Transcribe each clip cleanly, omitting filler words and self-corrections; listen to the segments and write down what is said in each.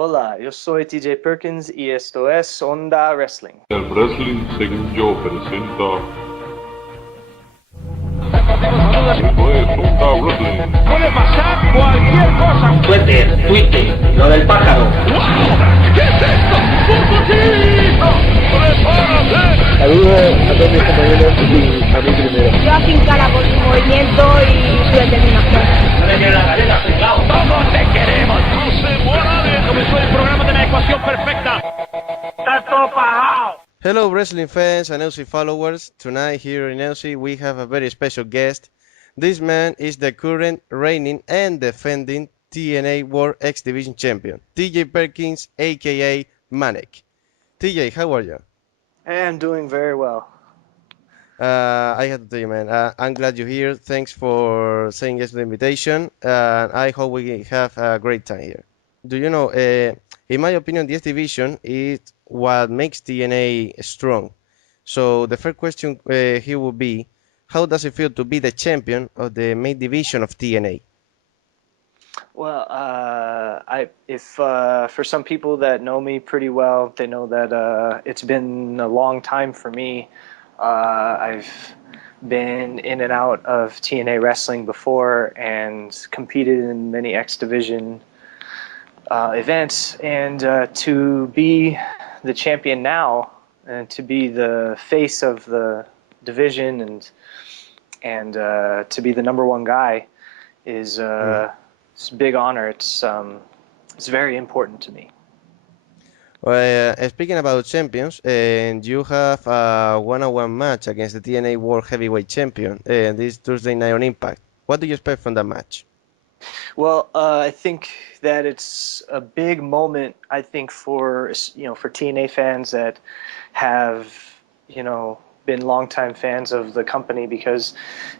Hola, yo soy TJ Perkins y esto es Onda Wrestling. El Wrestling Según Yo presenta. Esto es Onda Wrestling. Puede pasar cualquier cosa. Twitter, lo del pájaro. ¡Wow! ¿Qué es esto? ¡Fotocito! ¡Prepárate! Saludos a todos mis compañeros y a mí primero. Yo afincada por su movimiento y su determinación. No le quiero la galleta, pegado. ¡Todos te queremos! ¡No se muera! Comenzó el programa de la ecuación perfecta. ¡Está todo pagado! Hello wrestling fans and LC followers. Tonight here in LC we have a very special guest. This man is the current reigning and defending TNA World X Division champion, TJ Perkins, a.k.a. Manik. TJ, how are you? Hey, I'm doing very well. I have to tell you, man, I'm glad you're here. Thanks for saying yes to the invitation. I hope we have a great time here. Do you know, in my opinion, this division is what makes TNA strong. So the first question here would be, how does it feel to be the champion of the main division of TNA? Well, for some people that know me pretty well, they know that it's been a long time for me. I've been in and out of TNA wrestling before and competed in many X Division events, and to be the champion now and to be the face of the division and to be the number one guy is it's a big honor. It's very important to me. Well, speaking about champions, and you have a one-on-one match against the TNA World Heavyweight Champion this Thursday night on Impact. What do you expect from that match? Well, I think that it's a big moment. I think for TNA fans that have been longtime fans of the company, because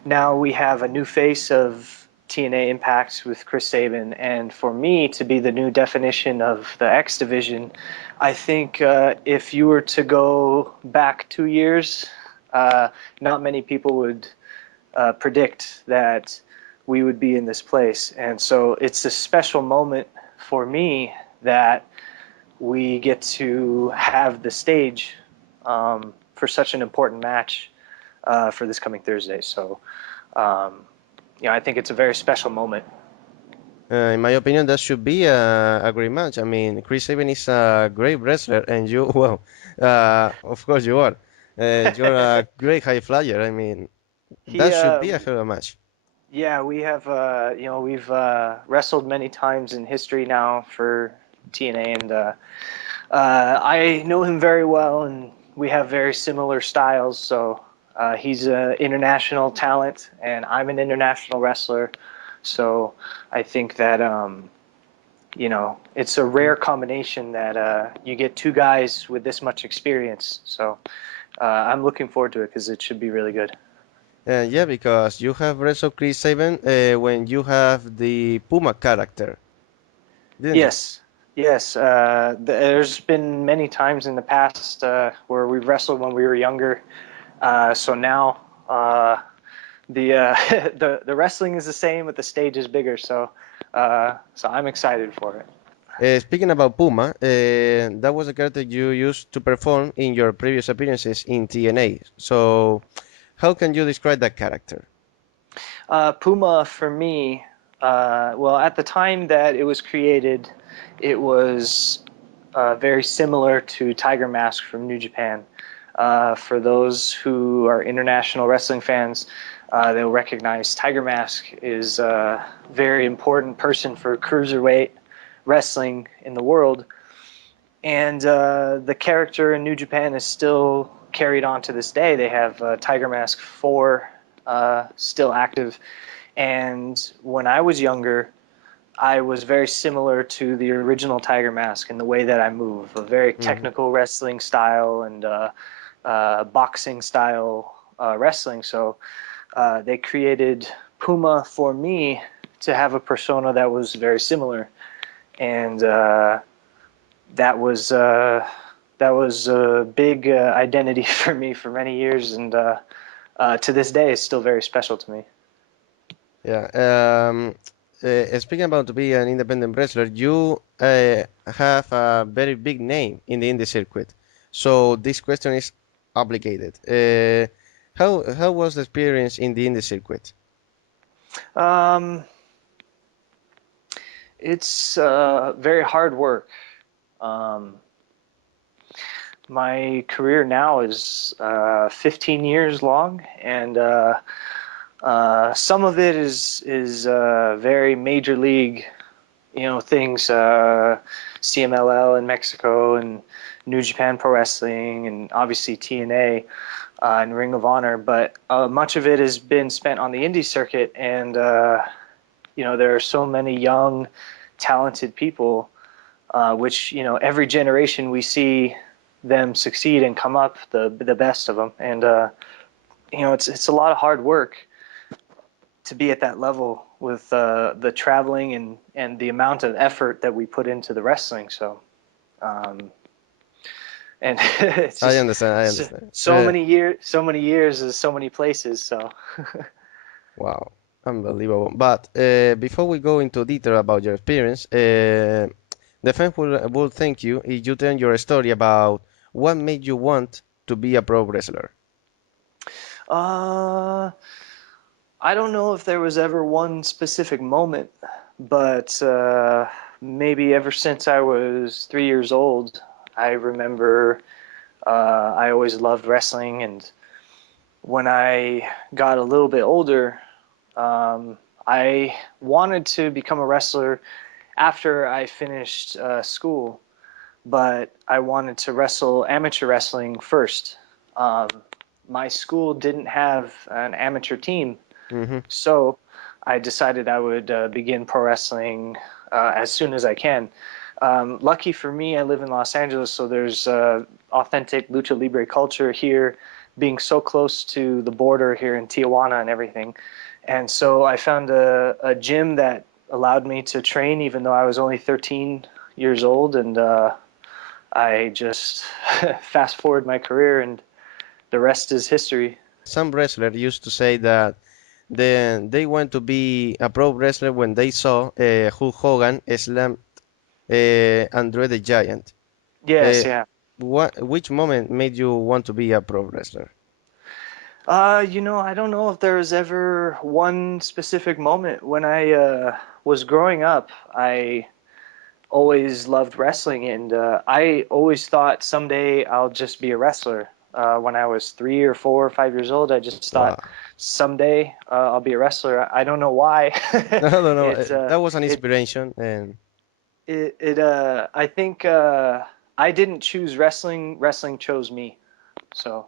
now we have a new face of TNA Impact with Chris Sabin, and for me to be the new definition of the X Division, I think if you were to go back 2 years, not many people would predict that we would be in this place. And so it's a special moment for me that we get to have the stage for such an important match for this coming Thursday. So I think it's a very special moment. In my opinion, that should be a great match. I mean, Chris Sabin is a great wrestler, and you, well, of course you are. You're a great high flyer. I mean, that should be a hell of a match. Yeah, we have, we've wrestled many times in history now for TNA, and I know him very well, and we have very similar styles. So he's an international talent, and I'm an international wrestler. So I think that, it's a rare combination that you get two guys with this much experience. So I'm looking forward to it because it should be really good. Yeah, because you have wrestled Chris Sabin when you have the Puma character. Yes. There's been many times in the past where we've wrestled when we were younger. So now the wrestling is the same, but the stage is bigger. So I'm excited for it. Speaking about Puma, that was a character you used to perform in your previous appearances in TNA. So how can you describe that character? Puma, for me, at the time that it was created, it was very similar to Tiger Mask from New Japan. For those who are international wrestling fans, they'll recognize Tiger Mask is a very important person for cruiserweight wrestling in the world. And the character in New Japan is still carried on to this day. They have Tiger Mask 4 still active. And when I was younger, I was very similar to the original Tiger Mask in the way that I move, a very technical wrestling style and boxing style wrestling. So they created Puma for me to have a persona that was very similar. And that was a big identity for me for many years, and to this day, it's still very special to me. Yeah. speaking about to be an independent wrestler, you have a very big name in the indie circuit. So this question is obligated. How was the experience in the indie circuit? Um, it's very hard work. Um, my career now is 15 years long, and some of it is very major league, things, CMLL in Mexico and New Japan Pro Wrestling, and obviously TNA and Ring of Honor. But much of it has been spent on the indie circuit, and there are so many young, talented people, which every generation we see them succeed and come up, the best of them, and it's a lot of hard work to be at that level with the traveling and the amount of effort that we put into the wrestling. So, and it's just, I understand. So many years is so many places. So, Wow, unbelievable. But before we go into detail about your experience, the fans will thank you if you tell your story about what made you want to be a pro wrestler. I don't know if there was ever one specific moment, but maybe ever since I was 3 years old, I remember I always loved wrestling, and when I got a little bit older, I wanted to become a wrestler after I finished school, but I wanted to wrestle amateur wrestling first. My school didn't have an amateur team, so I decided I would begin pro wrestling as soon as I can. Lucky for me, I live in Los Angeles, so there's authentic lucha libre culture here, being so close to the border here in Tijuana and everything. And so I found a gym that allowed me to train even though I was only 13 years old, and I just fast forward my career, and the rest is history. Some wrestlers used to say that they want to be a pro wrestler when they saw Hulk Hogan slam Andre the Giant. Yes, yeah. Which moment made you want to be a pro wrestler? I don't know if there was ever one specific moment. When I was growing up, I always loved wrestling, and I always thought someday I'll just be a wrestler. When I was 3 or 4 or 5 years old, I just thought someday I'll be a wrestler. I don't know why. No. That was an inspiration, and I think I didn't choose wrestling. Wrestling chose me. So.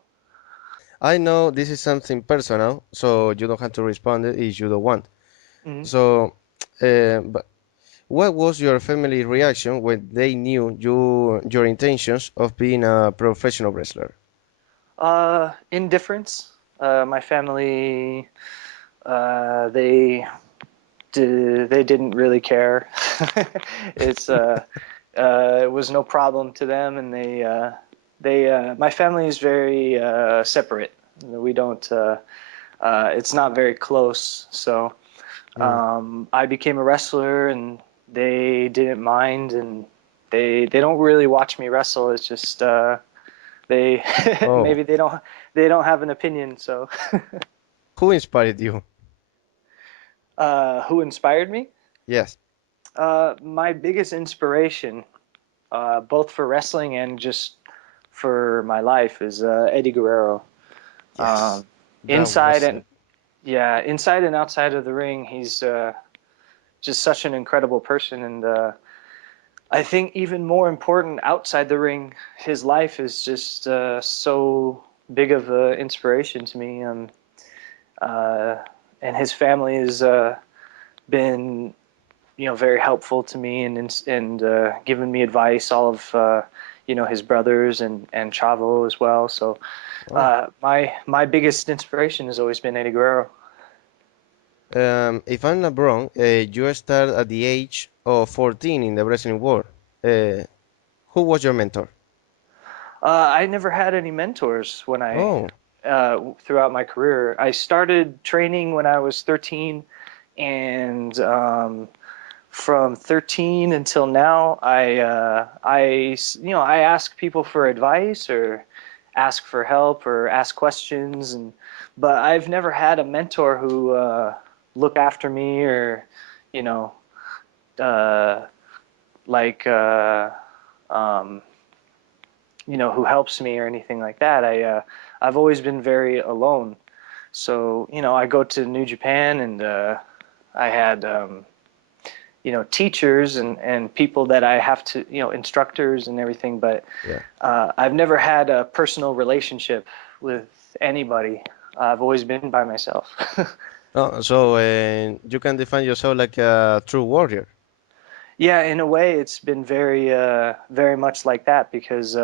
I know this is something personal, so you don't have to respond if you don't want. Mm-hmm. So, but what was your family reaction when they knew your intentions of being a professional wrestler? Indifference. My family, they didn't really care. It was no problem to them, and my family is very separate. We don't. It's not very close. So I became a wrestler, and they didn't mind, and they don't really watch me wrestle. It's just they maybe they don't have an opinion. So Who inspired you? who inspired me? Yes. My biggest inspiration, both for wrestling and just for my life, is Eddie Guerrero. Yes. Inside and outside of the ring, he's just such an incredible person, and I think even more important, outside the ring, his life is just so big of an inspiration to me. And his family has been, very helpful to me, and given me advice. All of his brothers and Chavo as well. So my biggest inspiration has always been Eddie Guerrero. If I'm not wrong, you started at the age of 14 in the wrestling world. Who was your mentor? I never had any mentors when throughout my career. I started training when I was 13, and from 13 until now, I ask people for advice or ask for help or ask questions, but I've never had a mentor who look after me or, you know, like you know, who helps me or anything like that. I've always been very alone. So, you know, I go to New Japan and I had you know, teachers and people that I have to, you know, instructors and everything, but I've never had a personal relationship with anybody. I've always been by myself. Oh, so you can define yourself like a true warrior. Yeah, in a way, it's been very much like that because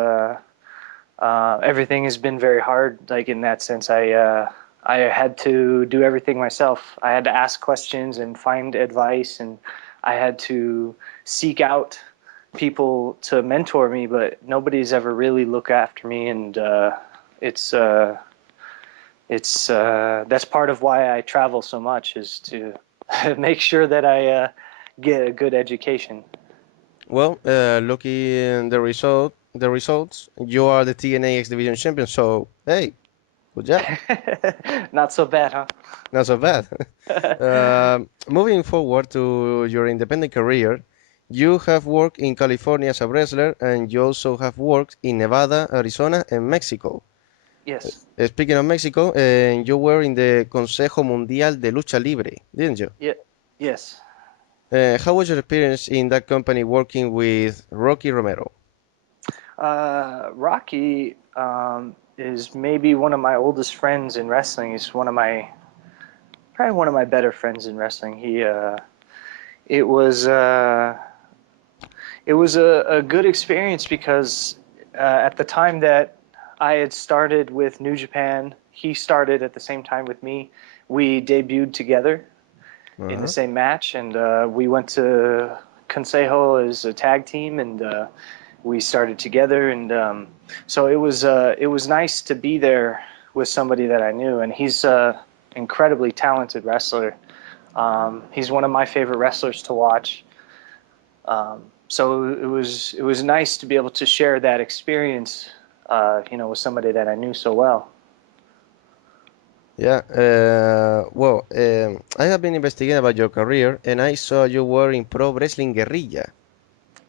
everything has been very hard. Like in that sense, I had to do everything myself. I had to ask questions and find advice, and I had to seek out people to mentor me, but nobody's ever really looked after me, and it's that's part of why I travel so much, is to make sure that I get a good education. Well, looking at the results, you are the TNA X Division champion. So hey, good job. Not so bad, huh? Not so bad. Moving forward to your independent career, you have worked in California as a wrestler, and you also have worked in Nevada, Arizona, and Mexico. Yes. Speaking of Mexico, you were in the Consejo Mundial de Lucha Libre, didn't you? Yeah. Yes. How was your experience in that company working with Rocky Romero? Rocky is maybe one of my oldest friends in wrestling. He's probably one of my better friends in wrestling. It was a good experience because at the time that I had started with New Japan, he started at the same time with me. We debuted together in the same match, and we went to Consejo as a tag team, and we started together, and so it was nice to be there with somebody that I knew, and he's an incredibly talented wrestler. He's one of my favorite wrestlers to watch. So it was nice to be able to share that experience, you know, with somebody that I knew so well. Yeah, well, I have been investigating about your career, and I saw you were in Pro Wrestling Guerrilla.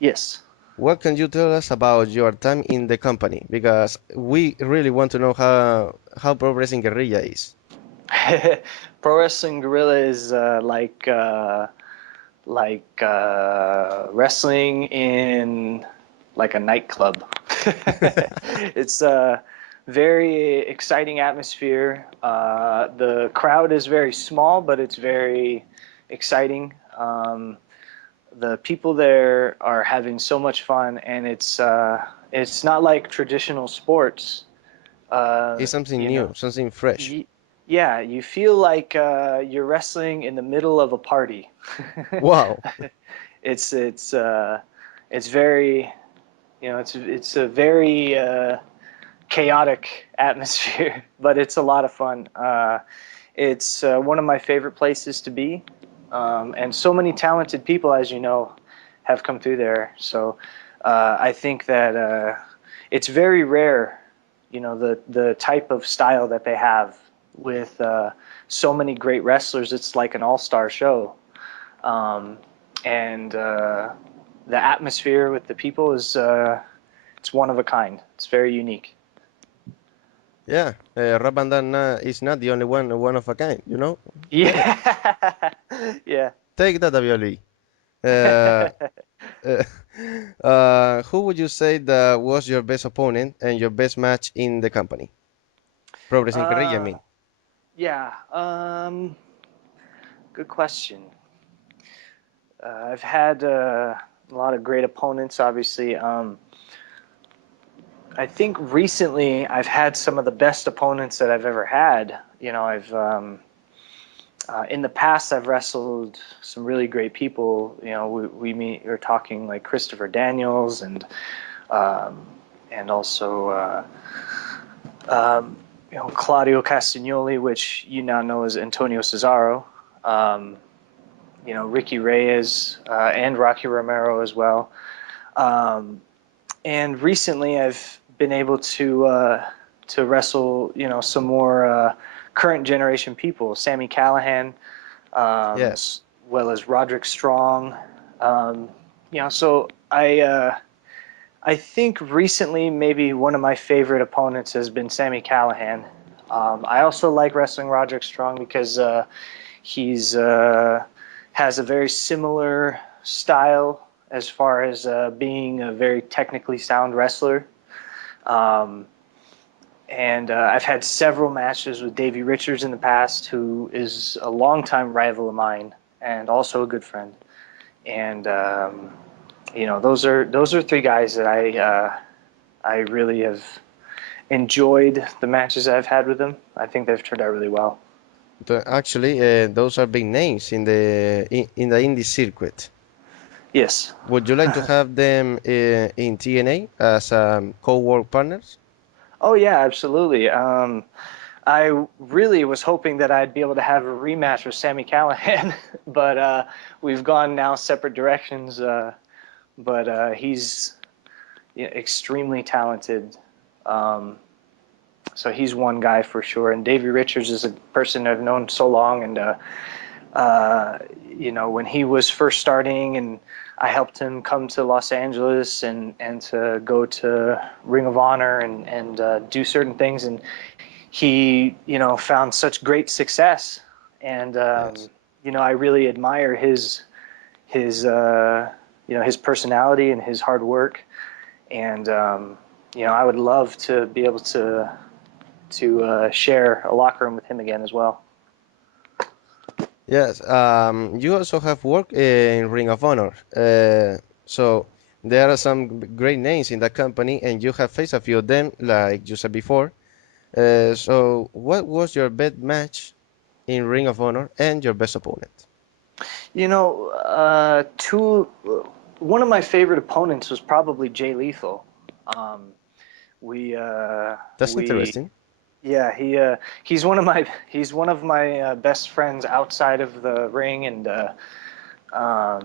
Yes. What can you tell us about your time in the company? Because we really want to know how Pro Wrestling Guerrilla is. Pro Wrestling Guerrilla is wrestling in like a nightclub. It's a very exciting atmosphere. The crowd is very small, but it's very exciting. The people there are having so much fun, and it's not like traditional sports. It's something You new, know, something fresh. yeah, you feel like you're wrestling in the middle of a party. Wow. It's very, you know, it's a very chaotic atmosphere, but it's a lot of fun. It's one of my favorite places to be, and so many talented people, as you know, have come through there. So I think that it's very rare, you know, the type of style that they have with so many great wrestlers. It's like an all-star show, and the atmosphere with the people is it's one of a kind. It's very unique. Yeah, Rob Van Dam is not the only one of a kind, you know? Yeah. Yeah. Take that, Avioli. Who would you say that was your best opponent and your best match in the company? Pro Wrestling Guerrilla, I mean. Yeah. Good question. I've had a lot of great opponents, obviously. I think recently I've had some of the best opponents that I've ever had. You know, I've in the past I've wrestled some really great people. You know, we're talking like Christopher Daniels and also you know, Claudio Castagnoli, which you now know as Antonio Cesaro. Ricky Reyes and Rocky Romero as well. And recently, I've been able to wrestle, some more current generation people, Sami Callihan, Yes. as well as Roderick Strong. So I think recently maybe one of my favorite opponents has been Sami Callihan. I also like wrestling Roderick Strong because he's has a very similar style as far as being a very technically sound wrestler. And I've had several matches with Davey Richards in the past, who is a longtime rival of mine and also a good friend. And those are three guys that I really have enjoyed the matches I've had with them. I think they've turned out really well. Actually, those are big names in the indie circuit. Yes. Would you like to have them in TNA as co-work partners? Oh yeah, absolutely. I really was hoping that I'd be able to have a rematch with Sami Callihan, but we've gone now separate directions. But he's extremely talented. So he's one guy for sure. And Davey Richards is a person I've known so long. And, when he was first starting and I helped him come to Los Angeles and to go to Ring of Honor and do certain things. And he, found such great success. And, Yes. I really admire his personality and his hard work. And, I would love to be able to share a locker room with him again as well. Yes. You also have worked in Ring of Honor. So there are some great names in that company, and you have faced a few of them, like you said before. So what was your best match in Ring of Honor and your best opponent? One of my favorite opponents was probably Jay Lethal. That's interesting. Yeah, he's one of my best friends outside of the ring, and I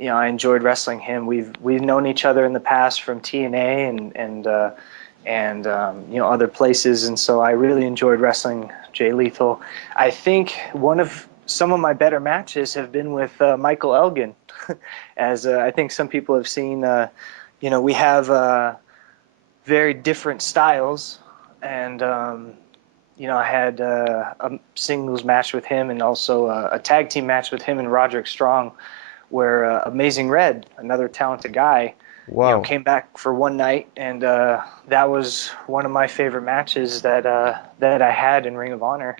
enjoyed wrestling him. We've known each other in the past from TNA and other places, and so I really enjoyed wrestling Jay Lethal. I think some of my better matches have been with Michael Elgin, as I think some people have seen. We have very different styles. And, I had a singles match with him and also a tag team match with him and Roderick Strong, where Amazing Red, another talented guy, Wow. came back for one night. And that was one of my favorite matches that I had in Ring of Honor.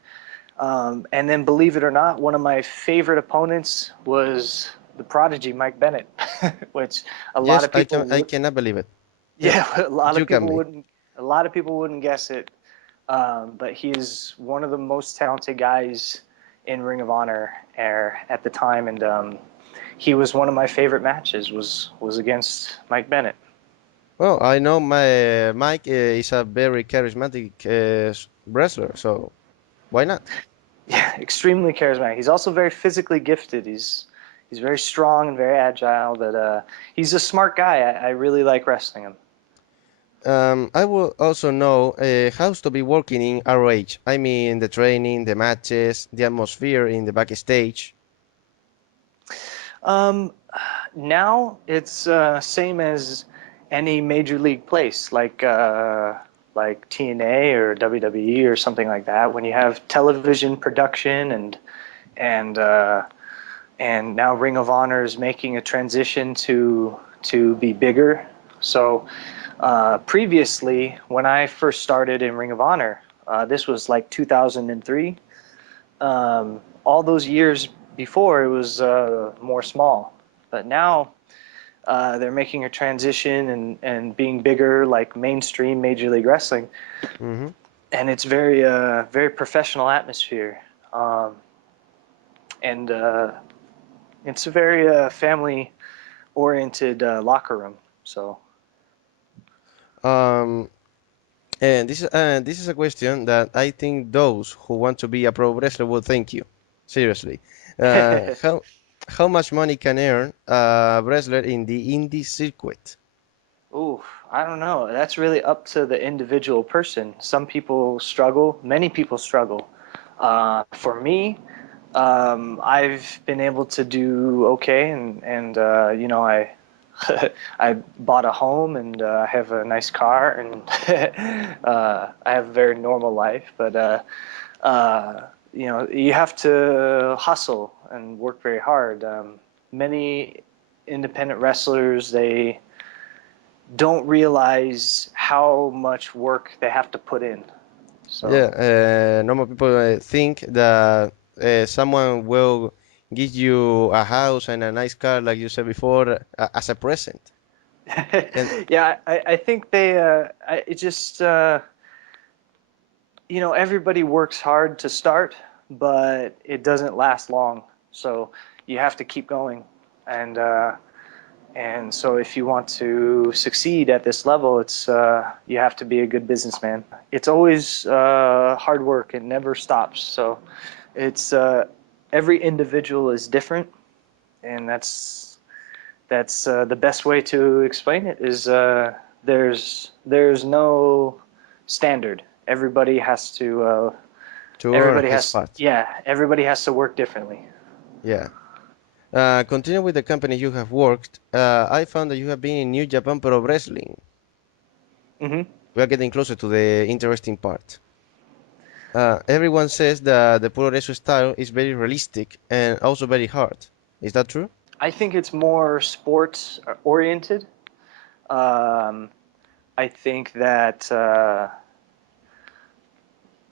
And then, believe it or not, one of my favorite opponents was the Prodigy, Mike Bennett, which a lot of people... I cannot believe it. Yeah, a lot You of people can be. wouldn't. A lot of people wouldn't guess it, but he is one of the most talented guys in Ring of Honor at the time, and he was one of my favorite matches. Was against Mike Bennett. Well, I know Mike is a very charismatic wrestler, so why not? Yeah, extremely charismatic. He's also very physically gifted. He's very strong and very agile. But he's a smart guy. I really like wrestling him. I will also know how to be working in ROH. I mean, the training, the matches, the atmosphere in the backstage. Now it's same as any major league place, like TNA or WWE or something like that. When you have television production and now Ring of Honor is making a transition to be bigger. So previously, when I first started in Ring of Honor, this was like 2003. All those years before, it was more small, but now they're making a transition and being bigger, like mainstream Major League Wrestling, Mm-hmm. and it's very professional atmosphere, and it's a very family-oriented locker room. So. Um, and this is a question that I think those who want to be a pro wrestler will thank you. Seriously. How how much money can earn a wrestler in the indie circuit? Ooh, I don't know. That's really up to the individual person. Some people struggle. Many people struggle. For me, I've been able to do okay, and you know, I bought a home and I have a nice car and I have a very normal life. But you know, you have to hustle and work very hard. Many independent wrestlers, they don't realize how much work they have to put in. So Yeah, normal people think that someone will give you a house and a nice car, like you said before, as a present. And yeah, I think they it just you know, everybody works hard to start, but it doesn't last long. So you have to keep going, and so if you want to succeed at this level, it's you have to be a good businessman. It's always hard work. It never stops. So it's every individual is different, and that's the best way to explain it is there's no standard. Everybody has to to earn everybody his has part. yeah everybody has to work differently. Yeah. Continue with the company you have worked. I found that you have been in New Japan Pro Wrestling. Hmm. We are getting closer to the interesting part. Everyone says that the Pro Wrestling style is very realistic and also very hard. Is that true? I think it's more sports oriented. Um, I think that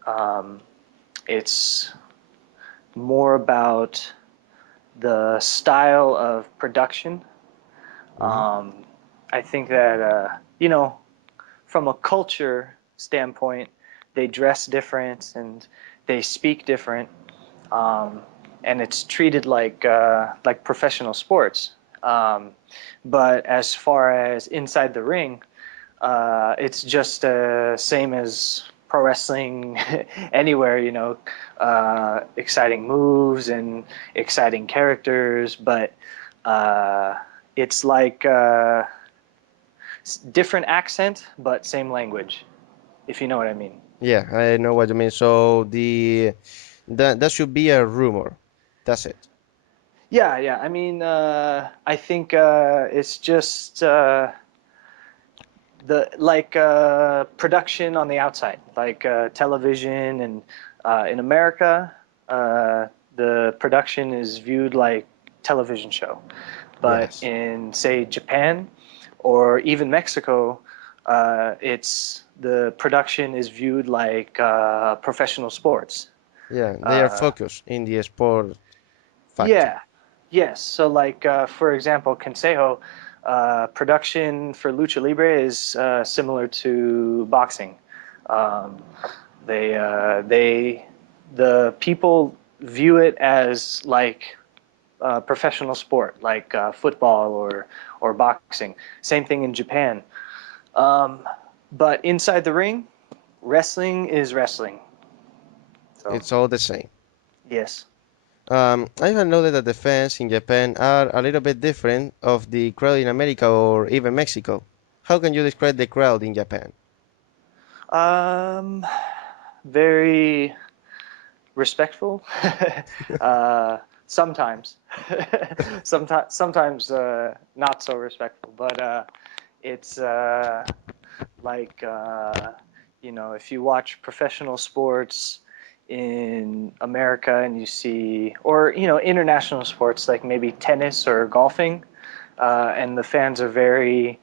um, it's more about the style of production. Hmm. I think that you know, from a culture standpoint, they dress different and they speak different, um, and it's treated like professional sports. Um, but as far as inside the ring, it's just same as pro wrestling anywhere, you know, exciting moves and exciting characters, but it's like different accent, but same language, if you know what I mean. Yeah, I know what you mean. So that should be a rumor. That's it. Yeah, yeah. I mean, I think it's just the like production on the outside, like television, and in America, the production is viewed like television show, but Yes. in say Japan or even Mexico, it's the production is viewed like professional sports. Yeah, they are Uh, focused in the sport factor. yeah, yes. So like for example, Consejo production for lucha libre is similar to boxing. Um, they the people view it as like professional sport, like football or boxing. Same thing in Japan. Um, but inside the ring, wrestling is wrestling. So It's all the same. yes. I have noted that the fans in Japan are a little bit different of the crowd in America or even Mexico. How can you describe the crowd in Japan? Um, very respectful. uh, sometimes, sometimes not so respectful. But it's like you know, if you watch professional sports in America and you see, or you know, international sports like maybe tennis or golfing, and the fans are very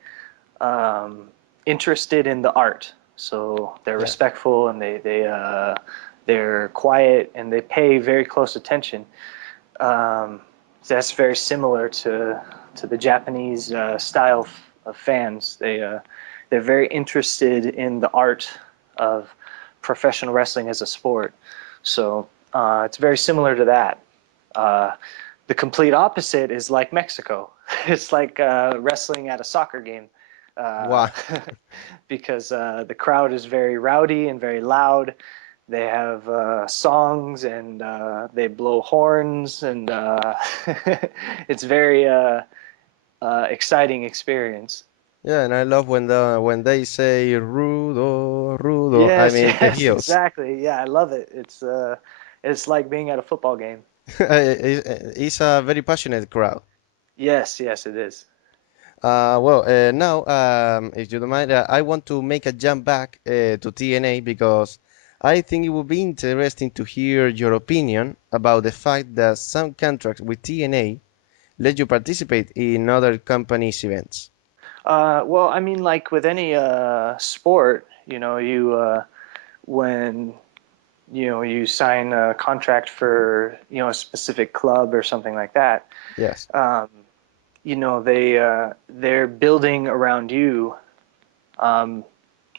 interested in the art. So they're Yeah. respectful and they're quiet and they pay very close attention. Um, that's very similar to the Japanese style of fans. They're very interested in the art of professional wrestling as a sport. So it's very similar to that. Uh, the complete opposite is like Mexico. It's like wrestling at a soccer game. Uh, Wow. because the crowd is very rowdy and very loud. they have songs and they blow horns and it's very exciting experience. Yeah, and I love when they say rudo, rudo. I Yes, mean the yes, heels. exactly. Yeah, I love it. It's like being at a football game. It's a very passionate crowd. Yes, yes, it is. Now, if you don't mind, I want to make a jump back to TNA because I think it would be interesting to hear your opinion about the fact that some contracts with TNA let you participate in other companies' events. Well, I mean, like with any sport, you when you sign a contract for a specific club or something like that. Yes. They're building around you.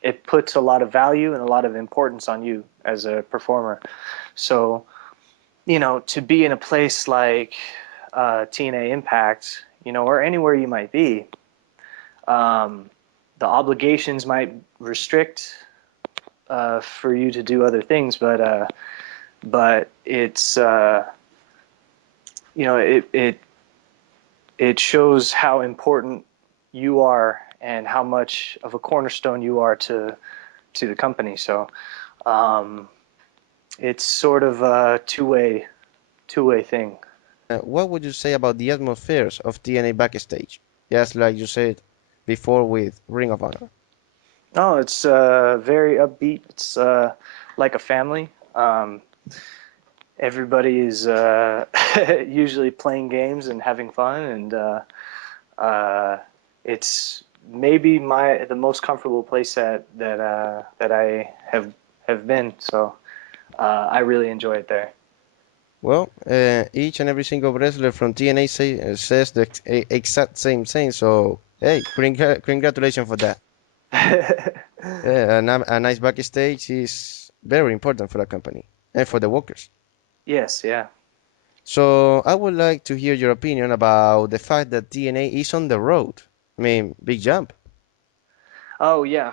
It puts a lot of value and a lot of importance on you as a performer. So, to be in a place like TNA Impact, or anywhere you might be, the obligations might restrict for you to do other things, but it's it shows how important you are and how much of a cornerstone you are to the company. So it's sort of a two-way thing. What would you say about the atmospheres of TNA backstage? Just like you said before with Ring of Honor. Oh, it's very upbeat. It's like a family. Everybody is usually playing games and having fun, and it's maybe the most comfortable place that I have been. So I really enjoy it there. Well, each and every single wrestler from TNA says the exact same thing. So, hey, congratulations for that. Yeah, a nice backstage is very important for the company and for the workers. Yes, yeah. So, I would like to hear your opinion about the fact that TNA is on the road. I mean, big jump. Oh yeah.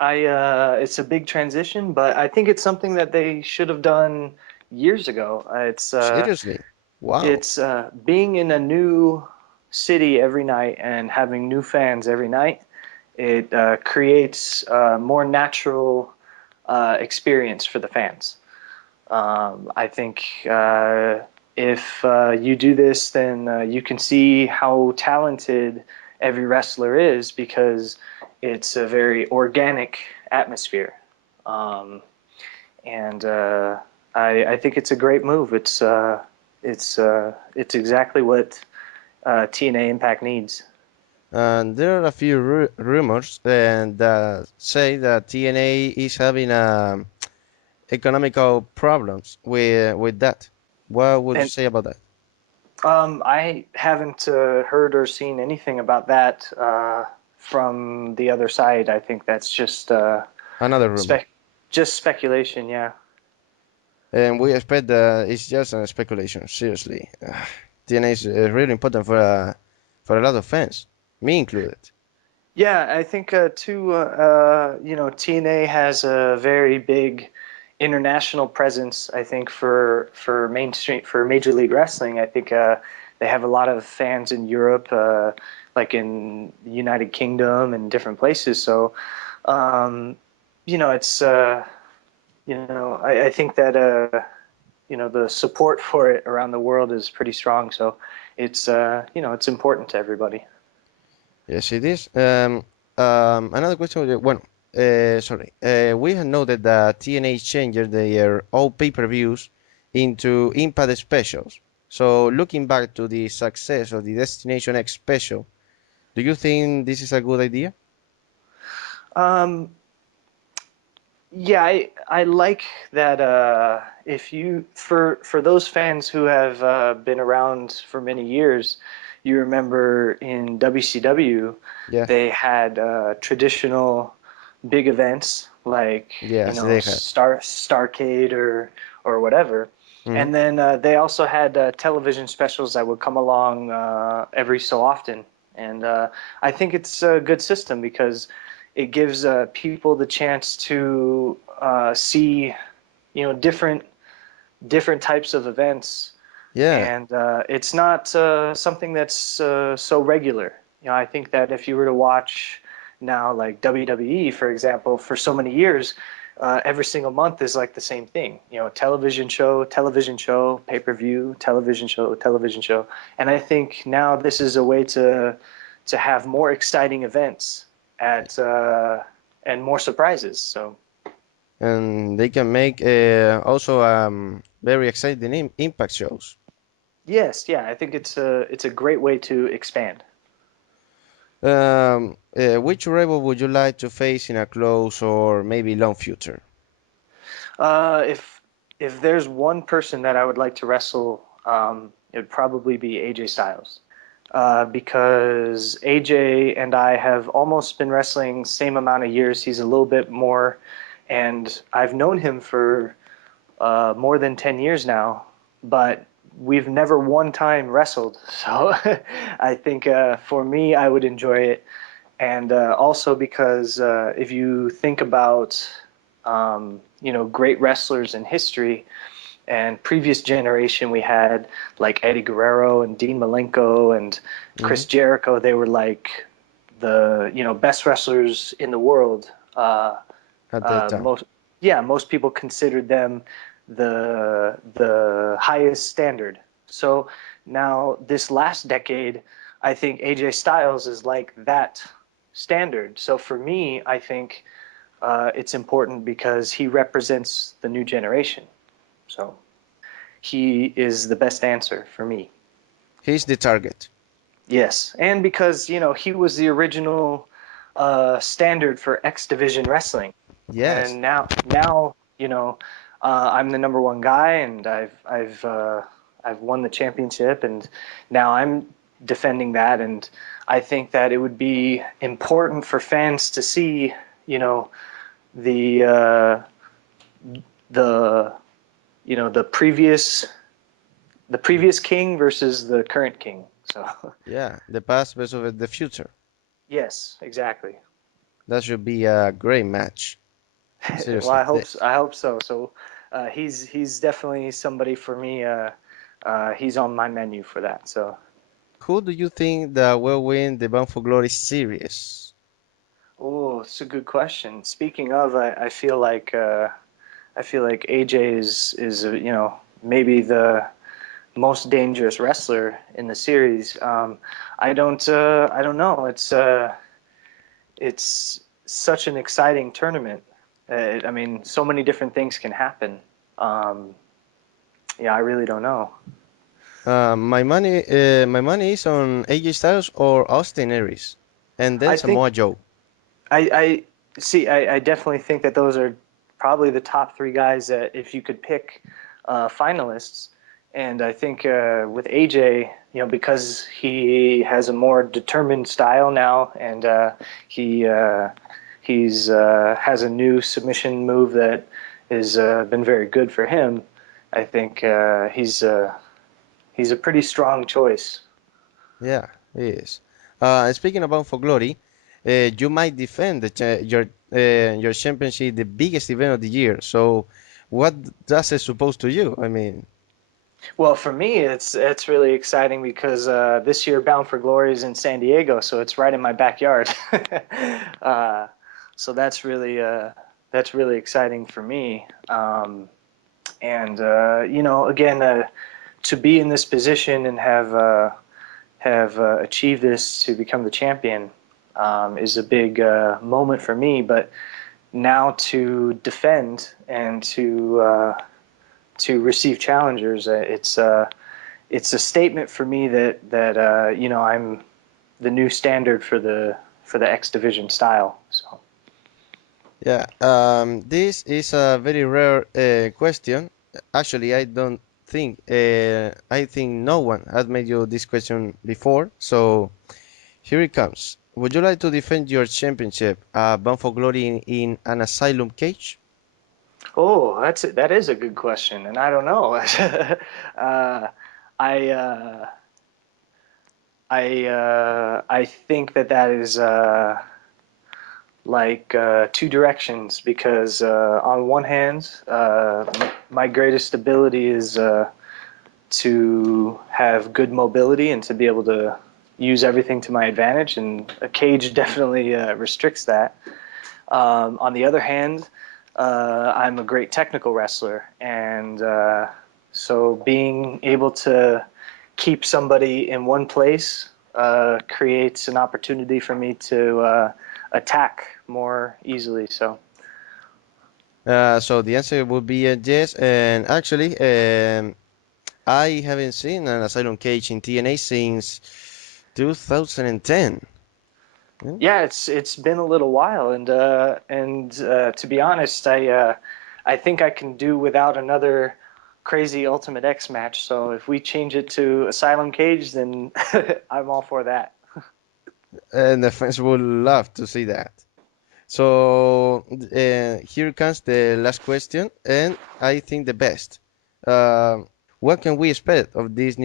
It's a big transition, but I think it's something that they should have done years ago. Seriously. Wow. It's being in a new city every night and having new fans every night. It creates a more natural experience for the fans. I think if you do this, then you can see how talented every wrestler is because it's a very organic atmosphere. Um, and I think it's a great move. It's exactly what TNA Impact needs. And there are a few rumors that say that TNA is having economical problems with that. What would you And say about that? I haven't heard or seen anything about that from the other side. I think that's just Another rumor. just speculation. Yeah. And we expect that it's just a speculation. Seriously, TNA is really important for a lot of fans, me included. Yeah, I think too. TNA has a very big international presence. I think for mainstream for Major League Wrestling, I think they have a lot of fans in Europe, like in the United Kingdom and different places. So, it's I think that the support for it around the world is pretty strong. So, it's important to everybody. Yes, it is. Another question. Well, sorry. We have noted that TNA changed their all pay-per-views into Impact specials. So, looking back to the success of the Destination X special, do you think this is a good idea? Um, Yeah, I like that. If you for those fans who have been around for many years, you remember in WCW Yeah. they had traditional big events like Yes, they had. Starcade or whatever, Mhm. and then they also had television specials that would come along every so often, and I think it's a good system because it gives people the chance to see, different types of events. Yeah. And it's not something that's so regular. I think that if you were to watch now, like WWE, for example, for so many years, every single month is like the same thing. Television show, pay-per-view, television show. And I think now this is a way to have more exciting events and more surprises. So. And they can make also very exciting impact shows. Yes, yeah, I think it's a great way to expand. Which rival would you like to face in a close or maybe long future? If there's one person that I would like to wrestle, it'd probably be AJ Styles, because AJ and I have almost been wrestling same amount of years. He's a little bit more, and I've known him for more than 10 years now, but we've never one time wrestled. So I think for me, I would enjoy it. And also because if you think about, great wrestlers in history and previous generation, we had like Eddie Guerrero and Dean Malenko and Chris Jericho. They were like the, best wrestlers in the world. At that time. Most people considered them the highest standard. So now this last decade, I think AJ Styles is like that standard. So for me, I think it's important because he represents the new generation. So he is the best answer for me. He's the target. Yes, and because he was the original standard for X Division wrestling. Yes. And now I'm the number one guy, and I've won the championship, and now I'm defending that. And I think that it would be important for fans to see, the previous king versus the current king. So Yeah, the past versus the future. yes, exactly. That should be a great match. Well, Seriously. I hope so. So he's definitely somebody for me. He's on my menu for that. So Who do you think that will win the Bound for Glory series? oh, it's a good question. Speaking of, I feel like AJ is maybe the most dangerous wrestler in the series. I don't know. It's such an exciting tournament. I mean, so many different things can happen. I really don't know. My money is on AJ Styles or Austin Aries, and then I think Samoa Joe. I see. I definitely think that those are probably the top three guys that if you could pick finalists. And I think with AJ, because he has a more determined style now, and he's has a new submission move that has been very good for him. I think he's a pretty strong choice. Yeah, he is. Speaking about for Glory, you might defend your championship, the biggest event of the year. So, what does it suppose to you? I mean, Well, for me, it's really exciting because this year Bound for Glory is in San Diego, so it's right in my backyard. So that's really exciting for me. And again, to be in this position and have achieved this to become the champion is a big moment for me. But now to defend and to receive challengers, it's a statement for me that I'm the new standard for the X Division style. So yeah, this is a very rare question. Actually, I think no one has made you this question before. So here it comes. Would you like to defend your championship, Bound for Glory, in an asylum cage? oh, that is a good question, and I don't know. I I think that is like two directions, because on one hand, my greatest ability is to have good mobility and to be able to use everything to my advantage, and a cage definitely restricts that. On the other hand, I'm a great technical wrestler, and so being able to keep somebody in one place creates an opportunity for me to attack more easily. So the answer would be yes. And actually, I haven't seen an asylum cage in TNA since 2010. yeah, it's been a little while, and to be honest, I think I can do without another crazy Ultimate X match. So if we change it to Asylum Cage, then I'm all for that. And the fans would love to see that. So here comes the last question, and I think the best. What can we expect of this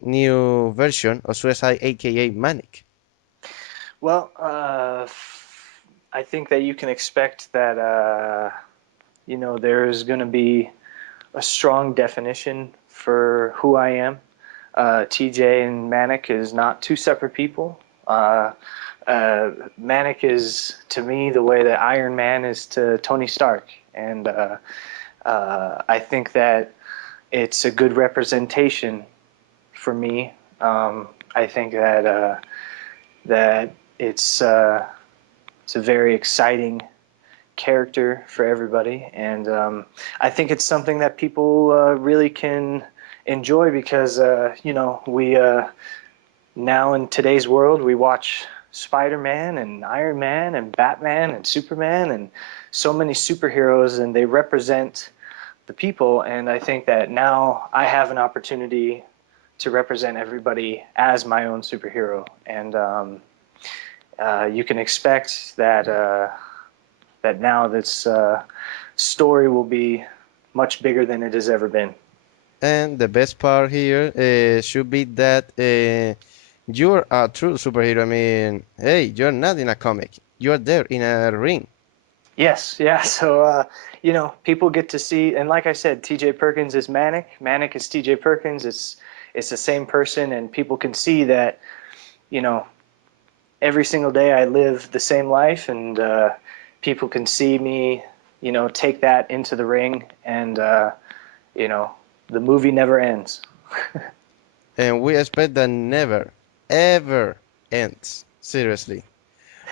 new version of Suicide, a.k.a. Manik? Well, I think that you can expect that there's going to be a strong definition for who I am. TJ and Manik is not two separate people. Manik is to me the way that Iron Man is to Tony Stark, and I think that it's a good representation for me. I think that it's a very exciting character for everybody, and I think it's something that people really can enjoy, because we now in today's world we watch Spider-Man and Iron Man and Batman and Superman and so many superheroes, and they represent the people, and I think that now I have an opportunity to represent everybody as my own superhero, and you can expect that that now this story will be much bigger than it has ever been. And the best part here should be that you're a true superhero. I mean, hey, you're not in a comic. You're there in a ring. Yes, yeah. So, people get to see, and like I said, TJ Perkins is Manik. Manik is TJ Perkins. It's the same person, and people can see that, every single day I live the same life, and people can see me, take that into the ring, and, the movie never ends. And we expect that never, ever ends. Seriously.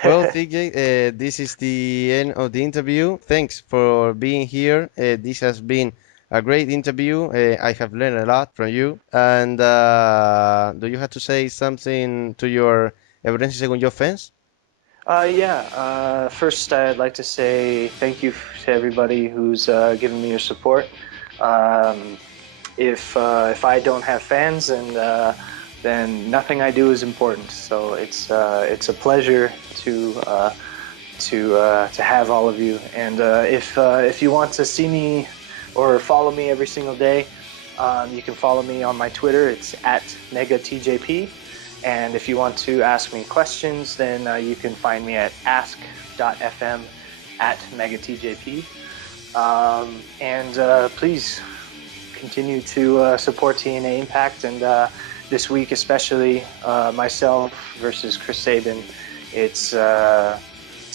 Well, TJ, this is the end of the interview. Thanks for being here. This has been a great interview. I have learned a lot from you. And do you have to say something to your Wrestling Según Yo fans? First, I'd like to say thank you to everybody who's given me your support. If I don't have fans, then nothing I do is important. So it's a pleasure to have all of you. And if you want to see me or follow me every single day, you can follow me on my Twitter. It's @megatjp. And if you want to ask me questions, then you can find me at ask.fm @megatjp. Please continue to support TNA Impact, and this week especially myself versus Chris Sabin. It's a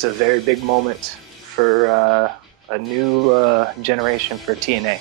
very big moment for a new generation for TNA.